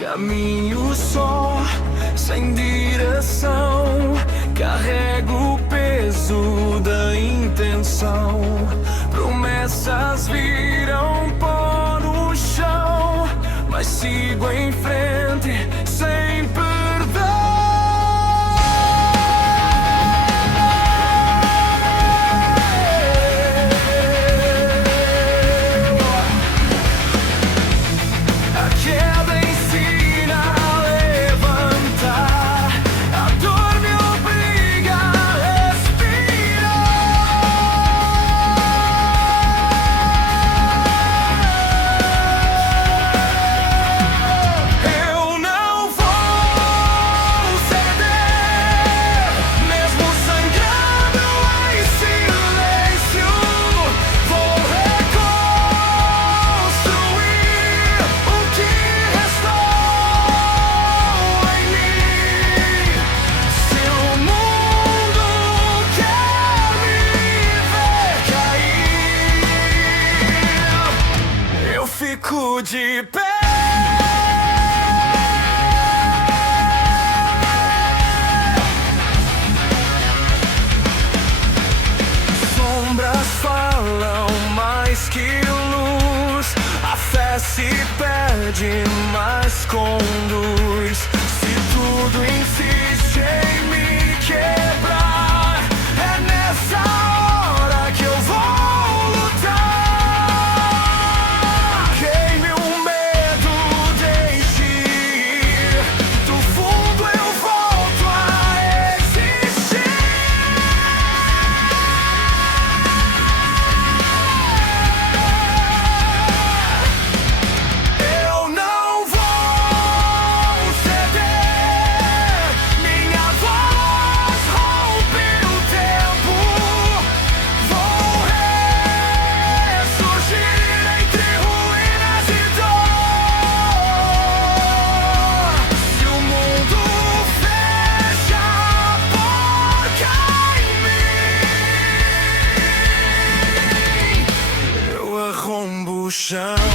Caminho só, sem direção. Carrego o peso da intenção. Promessas viram pó no chão, mas sigo em frente sem perdão. A queda ensina a levantar, a dor me obriga a respirar. Eu não vou ceder, mesmo sangrando em silêncio. Vou reconstruir o que restou em mim. Se o mundo quer me ver cair, eu fico de pé. Sombras falam mais que luz, a fé se perde, mas conduz. Se tudo insiste em me quebrar, é nessa hora que eu vou lutar. Queime o medo, deixe ir, do fundo eu volto a existir. Eu não vou ceder, minha voz rompe o tempo. Vou ressurgir entre ruínas e dor. Se o mundo fecha a porta em mim, eu arrombo o chão.